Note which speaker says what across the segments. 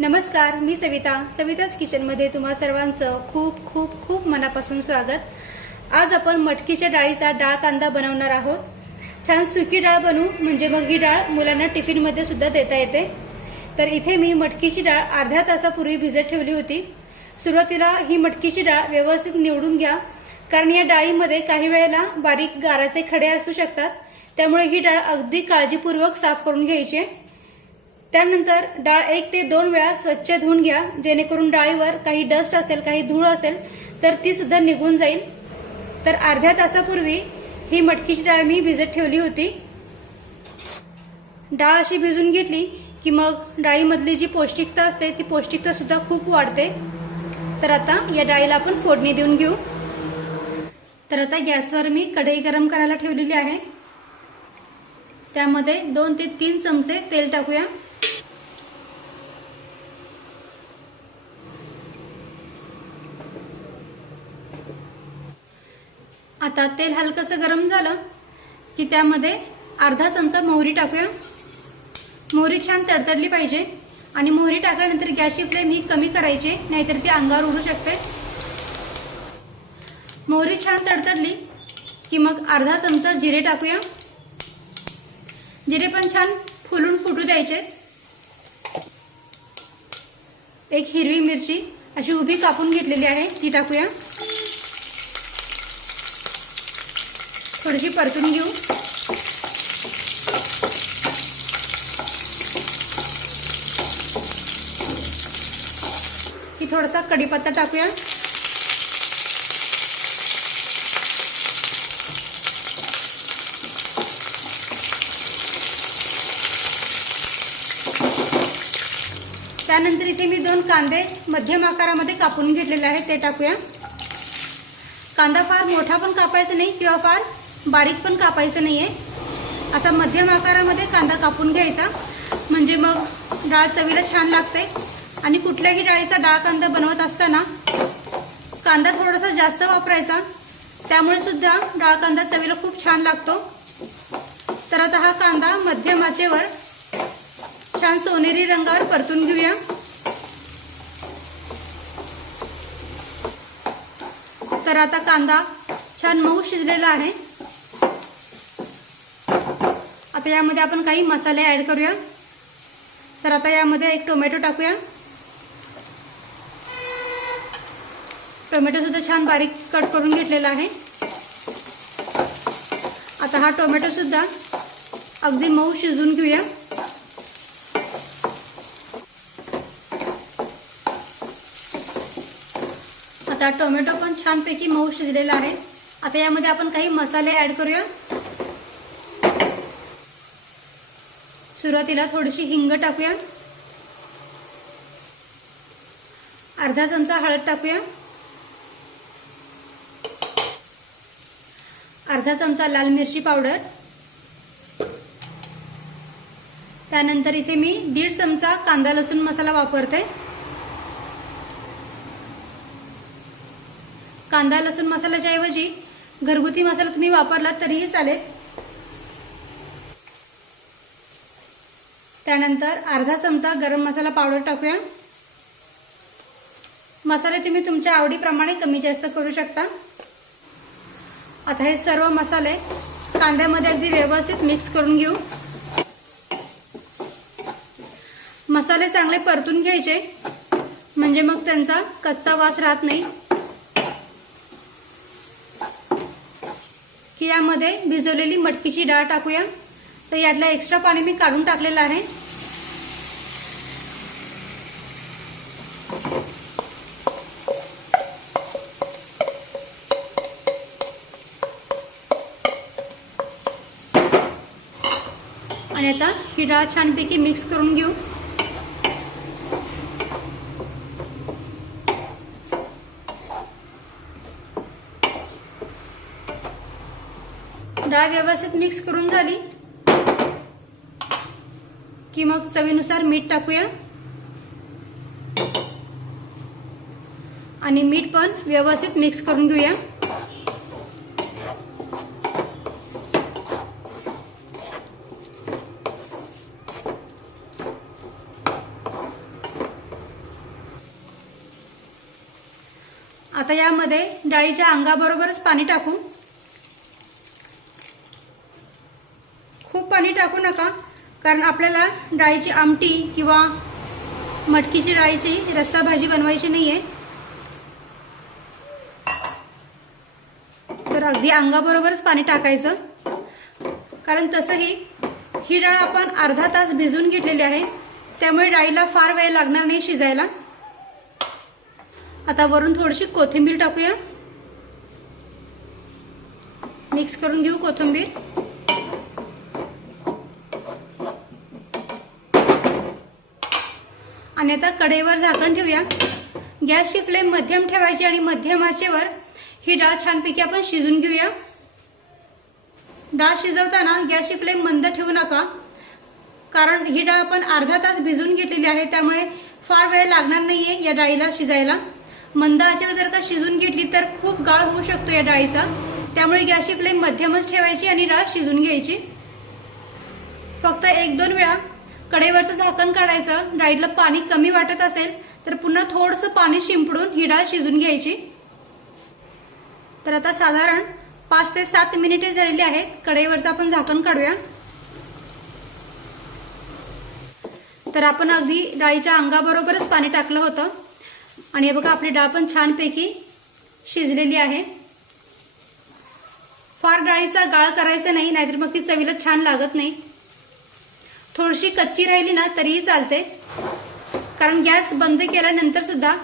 Speaker 1: नमस्कार मी सविता. सविताच किचनमध्ये तुम्हा सर्वांचं खूप खूप खूप मनापासून स्वागत. आज आपण मटकीच्या डाळीचा डाळ कांदा बनवणार आहोत. छान सुकी डाळ बनवू म्हणजे मग ही डाळ मुलांना टिफिनमध्ये सुद्धा देता येते. तर इथे मी मटकीची डाळ अर्ध्या तासापूर्वी भिजत ठेवली होती. सुरुवातीला ही मटकीची डाळ व्यवस्थित निवडून घ्या कारण या डाळीमध्ये काही वेळेला बारीक गाराचे खडे असू शकतात. त्यामुळे ही डाळ अगदी काळजीपूर्वक साफ करून घ्यायची आहे. त्यानंतर डाळ एक ते दोन वेळा स्वच्छ धुवून घ्या. जेणेकरून डाळीवर काही डस्ट असेल काही धूळ असेल तर ती सुद्धा निघून जाईल. तर अर्ध्या तासापूर्वी ही मटकीची डाळ मी भिजत ठेवली होती. डाळ अशी भिजून घेतली की मग डाळीमधली जी पौष्टिकता असते ती पौष्टिकता सुद्धा खूप वाढते. तर आता या डाळीला आपण फोडणी देऊन घेऊ. तर आता गॅसवर मी कढई गरम करायला ठेवलेली आहे. त्यामध्ये दोन ते तीन चमचे तेल टाकूया. आता तेल हलकंसं गरम झालं की त्यामध्ये अर्धा चमचा मोहरी टाकूया. मोहरी छान तडतडली पाहिजे आणि मोहरी टाकल्यानंतर गॅसची फ्लेम ही कमी करायची नाहीतर ती अंगावर उडू शकते. मोहरी छान तडतडली की मग अर्धा चमचा जिरे टाकूया. जिरे पण छान फुलून फुटू द्यायचे. एक हिरवी मिरची अशी उभी कापून घेतलेली आहे ती टाकूया. थोडीशी परतून घेऊ. की थोडासा कढीपत्ता टाकूया त्यानंतर इथे मी दोन कांदे मध्यम आकारामध्ये कापून घेतलेले आहेत ते टाकूया. कांदा फार मोठा पण कापायचा नाही किंवा फार बारीक पण कापायचं नाही आहे असा मध्यम आकारामध्ये कांदा कापून घ्यायचा. म्हणजे मग डाळ चवीला छान लागते. आणि कुठल्याही डाळीचा डाळ कांदा बनवत असताना कांदा थोडासा जास्त वापरायचा. त्यामुळे सुद्धा डाळ कांदा चवीला खूप छान लागतो. तर आता हा कांदा मध्यम आचेवर छान सोनेरी रंगावर परतून घेऊया. तर आता कांदा छान मऊ शिजलेला आहे. आता यामध्ये आपण काही मसाले ॲड करूया. तर आता यामध्ये एक टोमॅटो टाकूया. टोमॅटोसुद्धा छान बारीक कट करून घेतलेला आहे. आता हा टोमॅटोसुद्धा अगदी मऊ शिजून घेऊया. आता टोमॅटो पण छानपैकी मऊ शिजलेला आहे. आता यामध्ये आपण काही मसाले ॲड करूया. सुरुवातीला थोडीशी हिंग टाकूया. अर्धा चमचा हळद टाकूया. अर्धा चमचा लाल मिरची पावडर. त्यानंतर इथे मी दीड चमचा कांदा लसूण मसाला वापरते. कांदा लसूण मसाल्याच्या ऐवजी घरगुती मसाला तुम्ही वापरला तरीही चालेल. त्यानंतर अर्धा चमचा गरम मसाला पावडर टाकूया. मसाले तुम्ही तुमच्या आवडीप्रमाणे कमी जास्त करू शकता. आता हे सर्व मसाले कांद्यामध्ये अगदी व्यवस्थित मिक्स करून घेऊ. मसाले चांगले परतून घ्यायचे. म्हणजे मग त्यांचा कच्चा वास राहत नाही. की यामध्ये भिजवलेली मटकीची डाळ टाकूया. तर यातलं एक्स्ट्रा पाणी मी काढून टाकलेलं आहे. आणि आता ही डाळ छानपैकी मिक्स करून घेऊ. डाळ व्यवस्थित मिक्स करून झाली. की मग चवीनुसार मीठ टाकूया. आणि मीठ पण व्यवस्थित मिक्स करून घेऊया. आता यामध्ये डाळीच्या अंगाबरोबरच पाणी टाकू खूप पाणी टाकू नका. कारण आपल्याला डाळीची आमटी किंवा मटकीची डाळीची रस्सा भाजी बनवायची आहे तर अगदी अंगाबरोबरच पाणी टाकायचं. कारण तसंही ही डाळ आपण अर्धा तास भिजून घेतलेली आहे. त्यामुळे डाळीला फार वेळ लागणार नाही शिजायला. आता वरून थोडीशी कोथिंबीर टाकूया. मिक्स करून घेऊ कोथिंबीर. आणि आता कढईवर झाकण ठेवूया. गॅसची फ्लेम मध्यम ठेवायची आणि मध्यम आचेवर ही डाळ छानपैकी आपण शिजून घेऊया. डाळ शिजवताना गॅसची फ्लेम मंद ठेवू नका. कारण ही डाळ आपण अर्धा तास भिजून घेतलेली आहे त्यामुळे फार वेळ लागणार नाहीये या डाळीला शिजायला. मंद आचेवर जर का शिजून घेतली तर खूप गाळ होऊ शकतो या डाळीचा. त्यामुळे गॅसची फ्लेम मध्यमच ठेवायची आणि डाळ शिजून घ्यायची. फक्त एक दोन वेळा कढईवरचं झाकण काढायचं डाळीला पाणी कमी वाटत असेल तर पुन्हा थोडंसं पाणी शिंपडून ही डाळ शिजून घ्यायची. तर आता साधारण पाच ते सात मिनिटे झालेली आहेत. कढईवरचं आपण झाकण काढूया. तर आपण अगदी डाळीच्या अंगाबरोबरच पाणी टाकलं होतं. आणि हे बघा आपली डाळ पण छानपैकी शिजलेली आहे. फार डाळीचा गाळ करायचा नाही नाहीतर मग ती चवीला छान लागत नाही. थोडीशी कच्ची राहिली ना तरीही चालते. कारण गॅस बंद केल्यानंतर सुद्धा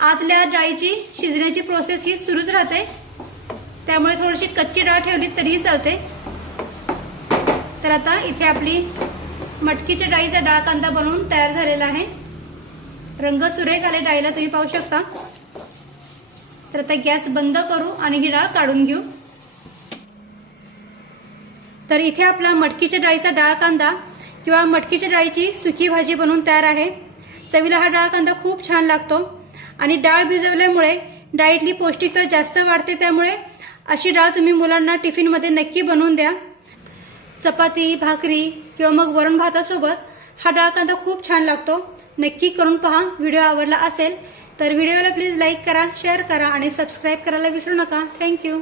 Speaker 1: आतल्या डाळीची शिजण्याची प्रोसेस ही सुरूच राहते. त्यामुळे थोडीशी कच्ची डाळ ठेवली तरीही चालते. तर आता इथे आपली मटकीच्या डाळीचा डाळ कांदा बनवून तयार झालेला आहे. रंग सुरेख आले डाळीला तुम्ही पाहू शकता. तर आता गॅस बंद करू आणि ही डाळ काढून घेऊ. तर इथे आपला मटकीच्या डाळीचा डाळ कांदा किंवा मटकीच्या डाळीची सुकी भाजी बनवून तयार आहे. चवीला हा डाळ कांदा खूप छान लागतो आणि डाळ भिजवल्यामुळे डाळीतली पौष्टिकता जास्त वाढते त्यामुळे अशी डाळ तुम्ही मुलांना टिफिनमध्ये नक्की बनवून द्या. चपाती भाकरी किंवा मग वरण भातासोबत हा डाळ कांदा खूप छान लागतो. नक्की करून पहा व्हिडिओ आवडला असेल तर व्हिडिओला प्लीज लाईक करा शेअर करा आणि सबस्क्राईब करायला विसरू नका. थँक्यू.